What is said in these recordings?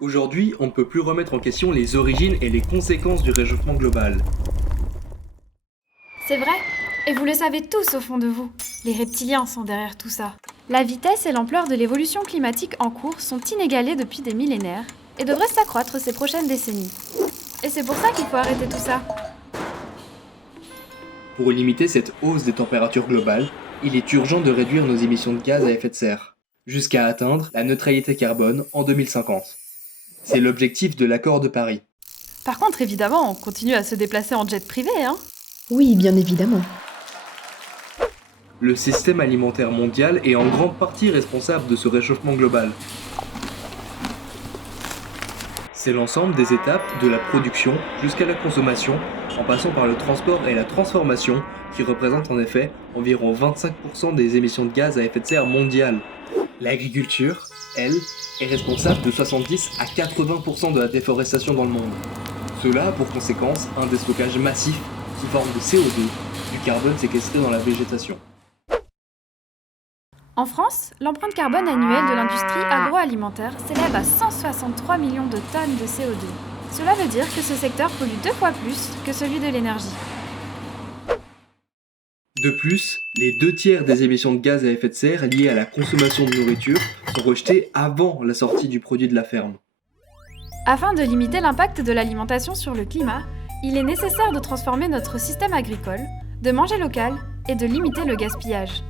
Aujourd'hui, on ne peut plus remettre en question les origines et les conséquences du réchauffement global. C'est vrai. Et vous le savez tous au fond de vous. Les reptiliens sont derrière tout ça. La vitesse et l'ampleur de l'évolution climatique en cours sont inégalées depuis des millénaires et devraient s'accroître ces prochaines décennies. Et c'est pour ça qu'il faut arrêter tout ça. Pour limiter cette hausse des températures globales, il est urgent de réduire nos émissions de gaz à effet de serre, jusqu'à atteindre la neutralité carbone en 2050. C'est l'objectif de l'accord de Paris. Par contre, évidemment, on continue à se déplacer en jet privé, hein. Oui, bien évidemment. Le système alimentaire mondial est en grande partie responsable de ce réchauffement global. C'est l'ensemble des étapes de la production jusqu'à la consommation, en passant par le transport et la transformation, qui représentent en effet environ 25% des émissions de gaz à effet de serre mondiales. L'agriculture, elle, est responsable de 70 à 80% de la déforestation dans le monde. Cela a pour conséquence un déstockage massif sous forme de CO2, du carbone séquestré dans la végétation. En France, l'empreinte carbone annuelle de l'industrie agroalimentaire s'élève à 163 millions de tonnes de CO2. Cela veut dire que ce secteur pollue 2 fois plus que celui de l'énergie. De plus, les 2 tiers des émissions de gaz à effet de serre liées à la consommation de nourriture sont rejetées avant la sortie du produit de la ferme. Afin de limiter l'impact de l'alimentation sur le climat, il est nécessaire de transformer notre système agricole, de manger local et de limiter le gaspillage.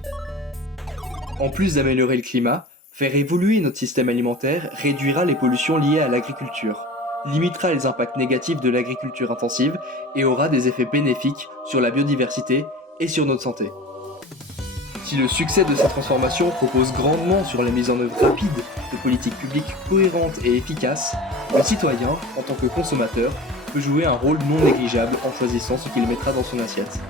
En plus d'améliorer le climat, faire évoluer notre système alimentaire réduira les pollutions liées à l'agriculture, limitera les impacts négatifs de l'agriculture intensive et aura des effets bénéfiques sur la biodiversité et sur notre santé. Si le succès de ces transformations repose grandement sur la mise en œuvre rapide de politiques publiques cohérentes et efficaces, le citoyen, en tant que consommateur, peut jouer un rôle non négligeable en choisissant ce qu'il mettra dans son assiette.